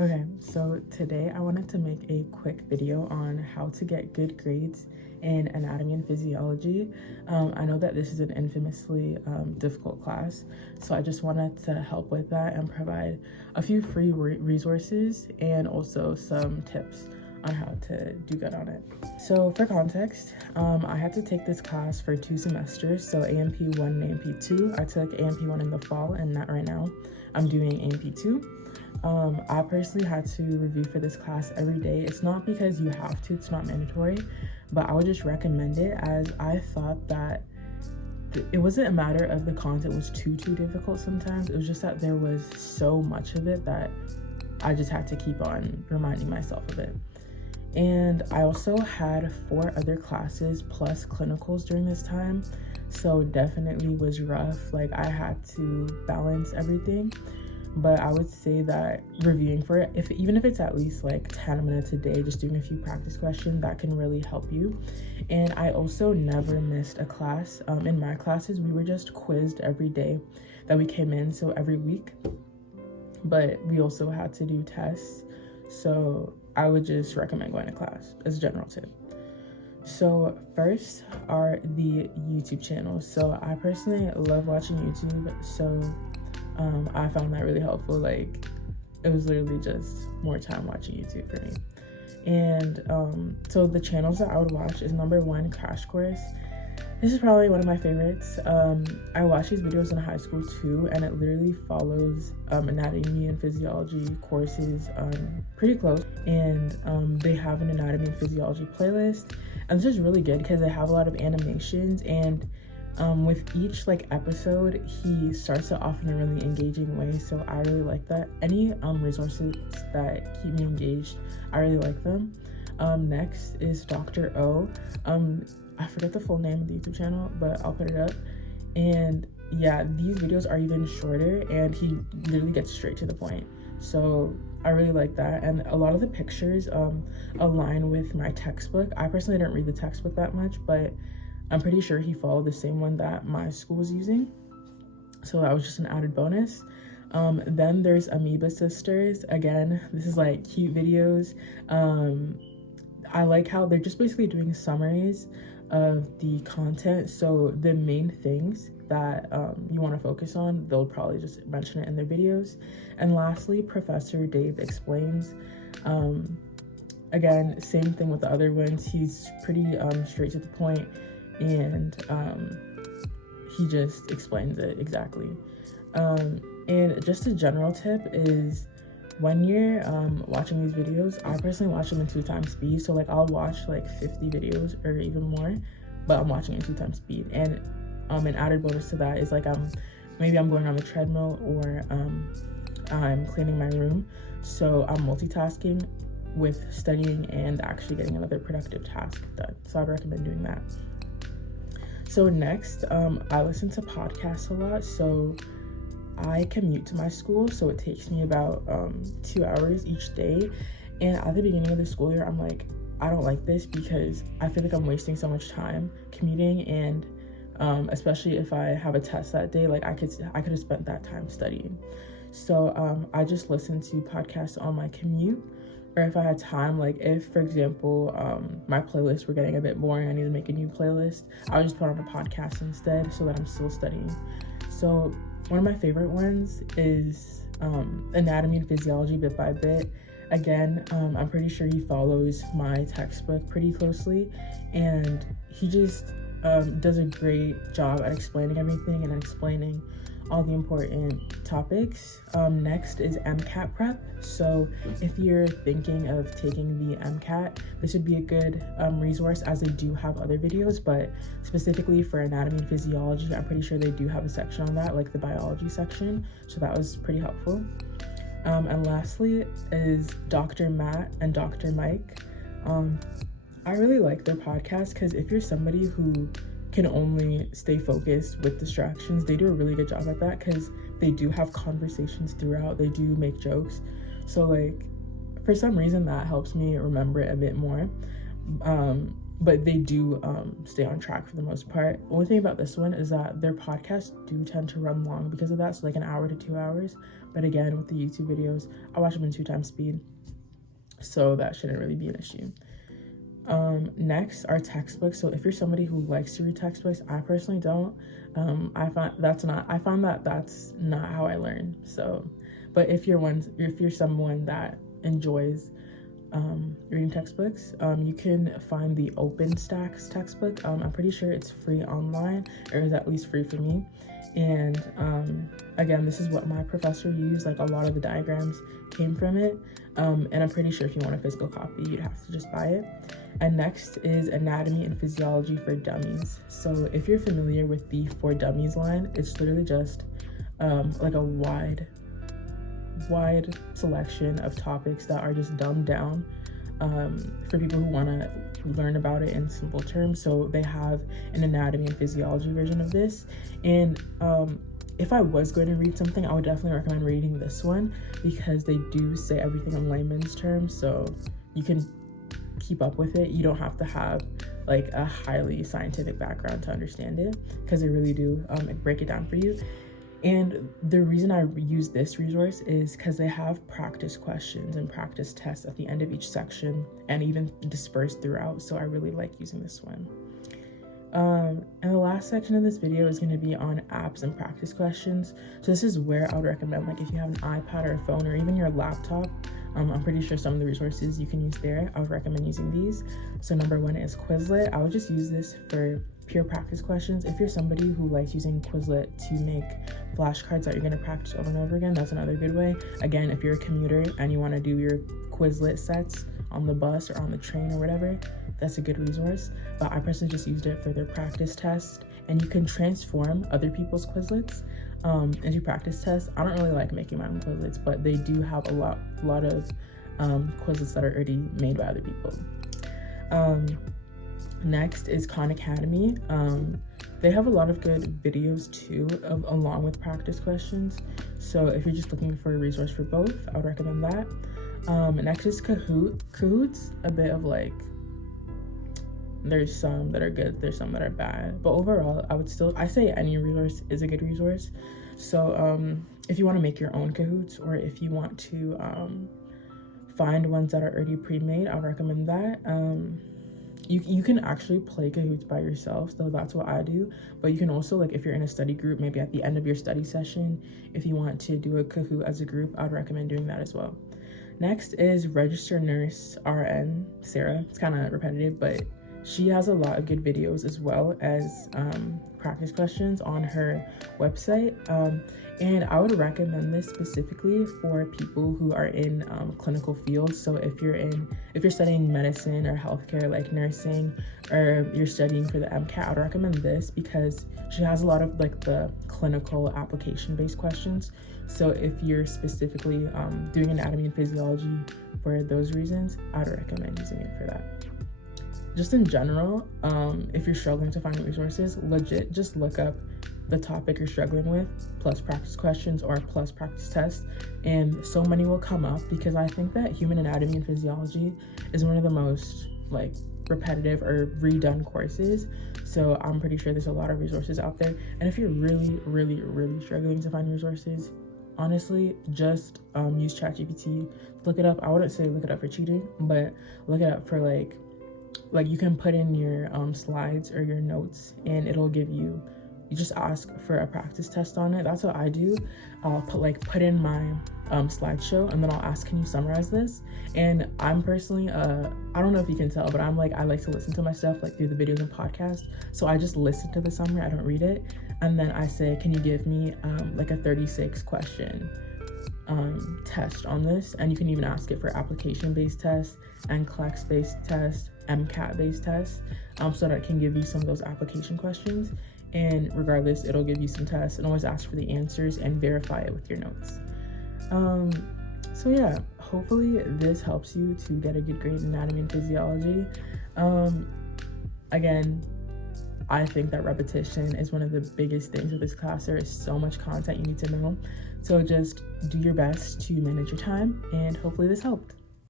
Okay, so today I wanted to make a quick video on how to get good grades in anatomy and physiology. I know that this is an infamously difficult class, so I just wanted to help with that and provide a few free resources and also some tips on how to do good on it. So for context, I had to take this class for 2 semesters, so AMP1 and AMP2. I took AMP1 in the fall, and not right now. I'm doing AMP2. I personally had to review for this class every day. It's not because you have to, it's not mandatory, but I would just recommend it, as I thought that it wasn't a matter of the content was too difficult sometimes. It was just that there was so much of it that I just had to keep on reminding myself of it. And I also had 4 other classes plus clinicals during this time, so definitely was rough. Like, I had to balance everything. But I would say that reviewing for it, even if it's at least like 10 minutes a day, just doing a few practice questions, that can really help you. And I also never missed a class. In my classes, we were just quizzed every day that we came in, so every week. But we also had to do tests. So I would just recommend going to class as a general tip. So first are the YouTube channels. So I personally love watching YouTube, so I found that really helpful. Like, it was literally just more time watching YouTube for me. And so the channels that I would watch is number 1, Crash Course. This is probably one of my favorites. I watched these videos in high school too, and it literally follows anatomy and physiology courses pretty close. And they have an anatomy and physiology playlist, and this is really good because they have a lot of animations, and with each like episode, he starts it off in a really engaging way, so I really like that. Any resources that keep me engaged, I really like them. Next is Dr. O. I forget the full name of the YouTube channel, but I'll put it up. And yeah, these videos are even shorter, and he literally gets straight to the point, so I really like that. And a lot of the pictures align with my textbook. I personally didn't read the textbook that much, but I'm pretty sure he followed the same one that my school was using, so that was just an added bonus. Then there's Amoeba Sisters. Again, this is like cute videos. I like how they're just basically doing summaries of the content, so the main things that you want to focus on, they'll probably just mention it in their videos. And lastly, Professor Dave Explains. Again, same thing with the other ones. He's pretty straight to the point, and he just explains it exactly. And just a general tip is, when you're watching these videos, I personally watch them in 2 times speed. So like, I'll watch like 50 videos or even more, but I'm watching in 2 times speed. And an added bonus to that is like, maybe I'm going on the treadmill, or I'm cleaning my room, so I'm multitasking with studying and actually getting another productive task done. So I'd recommend doing that. So next, I listen to podcasts a lot. So I commute to my school, so it takes me about 2 hours each day. And at the beginning of the school year, I'm like, I don't like this, because I feel like I'm wasting so much time commuting, and especially if I have a test that day, like I could have spent that time studying. So I just listen to podcasts on my commute. Or if I had time, like if, for example, my playlists were getting a bit boring, I need to make a new playlist, I would just put on a podcast instead, so that I'm still studying. So one of my favorite ones is Anatomy and Physiology Bit by Bit. Again, I'm pretty sure he follows my textbook pretty closely, and he just does a great job at explaining everything and explaining all the important topics. Next is MCAT prep. So if you're thinking of taking the MCAT, this would be a good resource, as they do have other videos, but specifically for anatomy and physiology, I'm pretty sure they do have a section on that, like the biology section, so that was pretty helpful. And lastly is Dr. Matt and Dr. Mike. I really like their podcast, because if you're somebody who can only stay focused with distractions, they do a really good job at that, because they do have conversations throughout, they do make jokes, so like for some reason that helps me remember it a bit more. But they do stay on track for the most part. Only thing about this one is that their podcasts do tend to run long because of that, so like 1 hour to 2 hours, But again, with the YouTube videos, I watch them in 2x speed, so that shouldn't really be an issue. Next are textbooks. So if you're somebody who likes to read textbooks, I personally don't. I find that that's not how I learn. So, but if you're someone that enjoys reading textbooks, you can find the OpenStax textbook. I'm pretty sure it's free online, or is at least free for me. And again, this is what my professor used. Like, a lot of the diagrams came from it. And I'm pretty sure if you want a physical copy, you'd have to just buy it. And next is Anatomy and Physiology for Dummies. So if you're familiar with the For Dummies line, it's literally just like a wide selection of topics that are just dumbed down for people who want to learn about it in simple terms. So they have an anatomy and physiology version of this. And if I was going to read something, I would definitely recommend reading this one, because they do say everything in layman's terms, so you can keep up with it. You don't have to have like a highly scientific background to understand it, because they really do break it down for you. And the reason I use this resource is because they have practice questions and practice tests at the end of each section, and even dispersed throughout, so I really like using this one. And the last section of this video is going to be on apps and practice questions. So this is where I would recommend, like, if you have an iPad or a phone or even your laptop, I'm pretty sure some of the resources you can use there, I would recommend using these. So number 1 is Quizlet. I would just use this for pure practice questions. If you're somebody who likes using Quizlet to make flashcards that you're going to practice over and over again, that's another good way. Again, if you're a commuter and you want to do your Quizlet sets on the bus or on the train or whatever, that's a good resource. But I personally just used it for their practice test, and you can transform other people's Quizlets into practice tests. I don't really like making my own Quizlets, but they do have a lot of Quizlets that are already made by other people. Next is Khan Academy. They have a lot of good videos too, along with practice questions. So if you're just looking for a resource for both, I would recommend that. Next is Kahoot. Kahoot's a bit of like, there's some that are good, there's some that are bad, but overall I say any resource is a good resource. So if you want to make your own Kahoots, or if you want to find ones that are already pre-made, I would recommend that. You can actually play Kahoots by yourself, so that's what I do. But you can also, like, if you're in a study group, maybe at the end of your study session, if you want to do a Kahoot as a group, I'd recommend doing that as well. Next is Registered Nursern, Sarah. It's kind of repetitive, but she has a lot of good videos as well as practice questions on her website. And I would recommend this specifically for people who are in clinical fields. So if you're studying medicine or healthcare, like nursing, or you're studying for the MCAT, I would recommend this because she has a lot of like the clinical application-based questions. So if you're specifically doing anatomy and physiology for those reasons, I'd recommend using it for that. Just in general, if you're struggling to find resources, legit just look up the topic you're struggling with, plus practice questions or plus practice tests, and so many will come up, because I think that human anatomy and physiology is one of the most like repetitive or redone courses. So I'm pretty sure there's a lot of resources out there. And if you're really struggling to find resources, honestly, just use ChatGPT. Look it up. I wouldn't say look it up for cheating, but look it up for like you can put in your slides or your notes, and it'll give you just ask for a practice test on it. That's what I do. I'll put in my slideshow, and then I'll ask, can you summarize this? And I'm personally I don't know if you can tell, but I like to listen to my stuff like through the videos and podcasts. So I just listen to the summary, I don't read it, and then I say, can you give me like a 36 question test on this? And you can even ask it for application-based tests, NCLEX-based tests, MCAT-based tests, so that it can give you some of those application questions. And regardless, it'll give you some tests, and always ask for the answers and verify it with your notes. So yeah, hopefully this helps you to get a good grade in anatomy and physiology. Again, I think that repetition is one of the biggest things with this class. There is so much content you need to know. So just do your best to manage your time, and hopefully this helped.